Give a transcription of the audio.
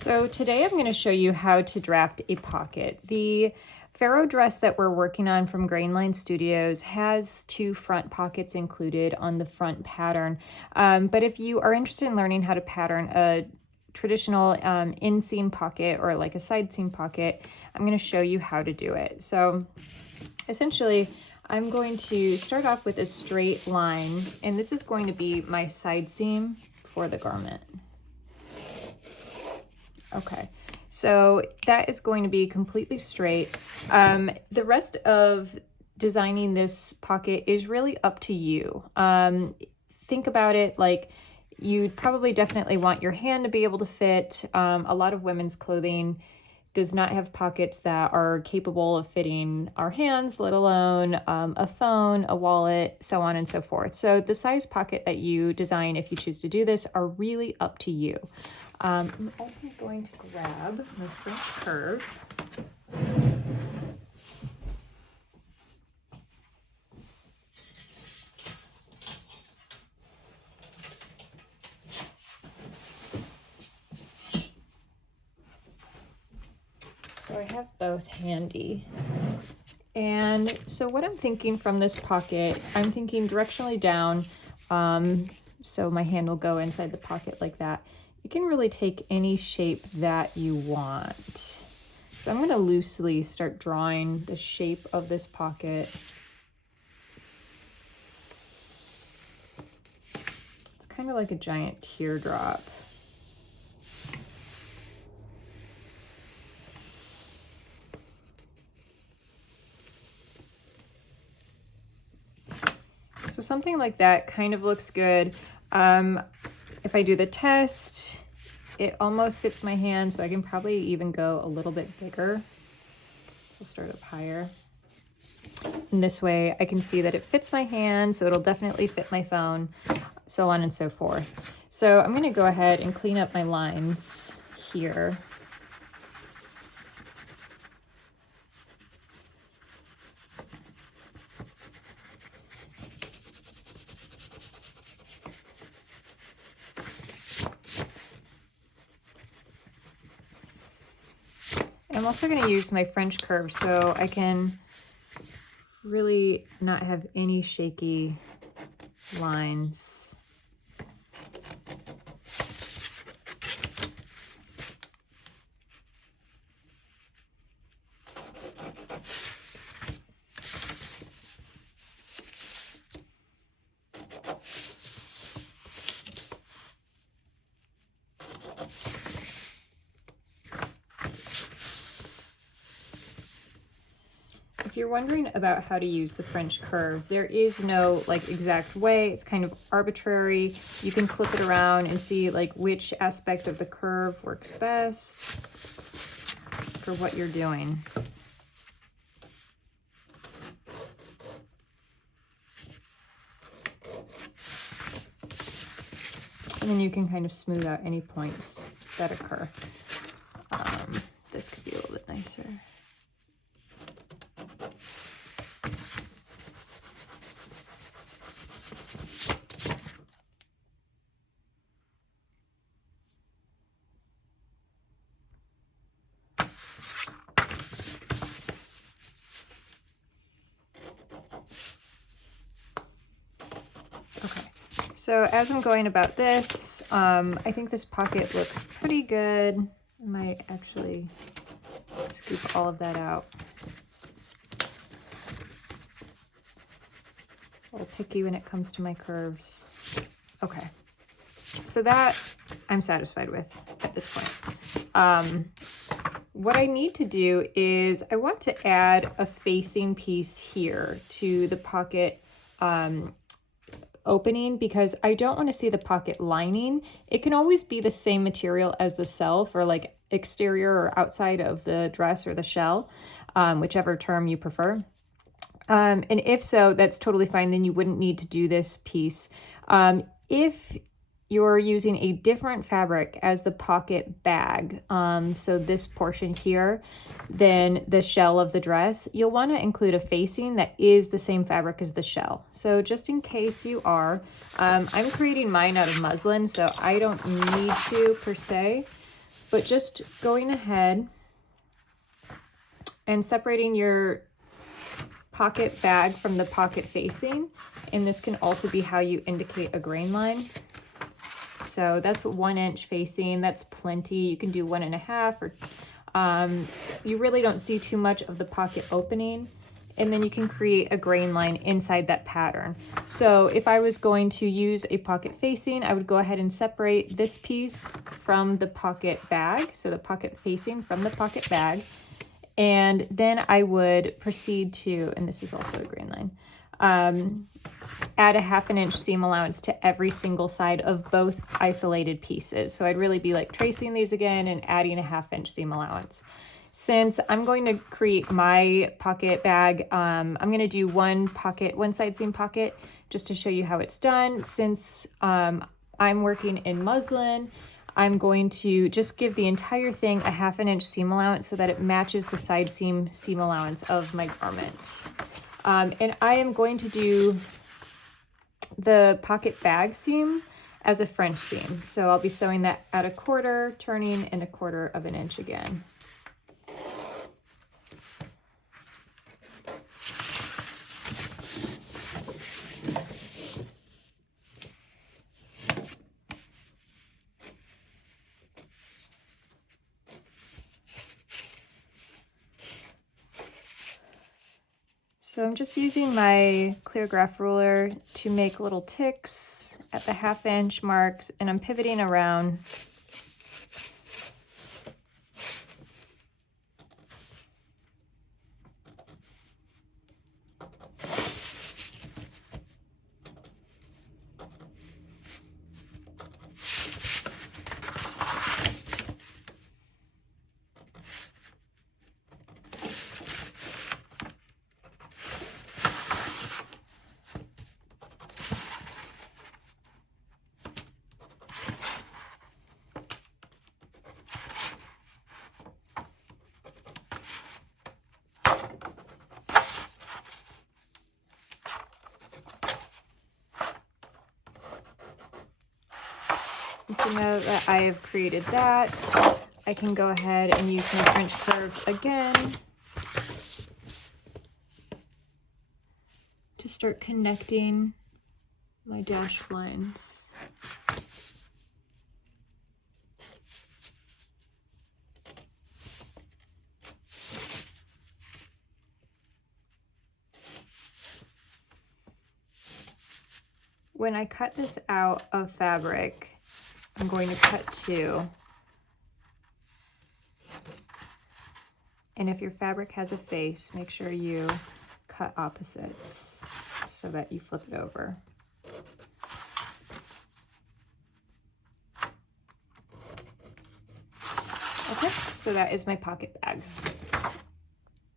So today I'm going to show you how to draft a pocket. The Pharaoh dress that we're working on from Grainline Studios has two front pockets included on the front pattern. But if you are interested in learning how to pattern a traditional inseam pocket or like a side seam pocket, I'm going to show you how to do it. So essentially, I'm going to start off with a straight line, and this is going to be my side seam for the garment. Okay, so that is going to be completely straight. The rest of designing this pocket is really up to you. Think about it like you'd probably definitely want your hand to be able to fit. A lot of women's clothing does not have pockets that are capable of fitting our hands, let alone a phone, a wallet, so on and so forth. So the size pocket that you design, if you choose to do this, are really up to you. I'm also going to grab my French curve. So I have both handy. And so what I'm thinking from this pocket, I'm thinking directionally down. So my hand will go inside the pocket like that. You can really take any shape that you want. So I'm going to loosely start drawing the shape of this pocket. It's kind of like a giant teardrop. So something like that kind of looks good. If I do the test, it almost fits my hand, so I can probably even go a little bit bigger. We'll start up higher. And this way I can see that it fits my hand, so it'll definitely fit my phone, so on and so forth. So I'm gonna go ahead and clean up my lines here. I'm also going to use my French curve so I can really not have any shaky lines. If you're wondering about how to use the French curve, there is no like exact way. It's kind of arbitrary. You can flip it around and see like which aspect of the curve works best for what you're doing. And then you can kind of smooth out any points that occur. This could be a little bit nicer. So as I'm going about this, I think this pocket looks pretty good. I might actually scoop all of that out. A little picky when it comes to my curves. Okay, so that I'm satisfied with at this point. What I need to do is I want to add a facing piece here to the pocket opening because I don't want to see the pocket lining. It can always be the same material as the self or like exterior or outside of the dress or the shell, whichever term you prefer. And if so, that's totally fine. Then you wouldn't need to do this piece. If you're using a different fabric as the pocket bag, so this portion here, then the shell of the dress, you'll want to include a facing that is the same fabric as the shell. So just in case you are, I'm creating mine out of muslin, so I don't need to per se, But just going ahead and separating your pocket bag from the pocket facing, and this can also be how you indicate a grain line. So that's what 1 inch facing, that's plenty. You can do 1.5, or you really don't see too much of the pocket opening, and then you can create a grain line inside that pattern. So if I was going to use a pocket facing, I would go ahead and separate this piece from the pocket bag, so the pocket facing from the pocket bag, and then I would proceed to, and this is also a grain line, add a 1/2 inch seam allowance to every single side of both isolated pieces. So I'd really be like tracing these again and adding a 1/2 inch seam allowance. Since I'm going to create my pocket bag, I'm going to do one side seam pocket just to show you how it's done. Since I'm working in muslin, I'm going to just give the entire thing a 1/2 inch seam allowance so that it matches the side seam allowance of my garment. And I am going to do the pocket bag seam as a French seam. So I'll be sewing that at 1/4, turning, and 1/4 of an inch again. So I'm just using my clear graph ruler to make little ticks at the 1/2 inch mark, and I'm pivoting around. So now that I have created that, I can go ahead and use my French curve again to start connecting my dash lines. When I cut this out of fabric, I'm going to cut 2. And if your fabric has a face, make sure you cut opposites so that you flip it over. Okay, so that is my pocket bag.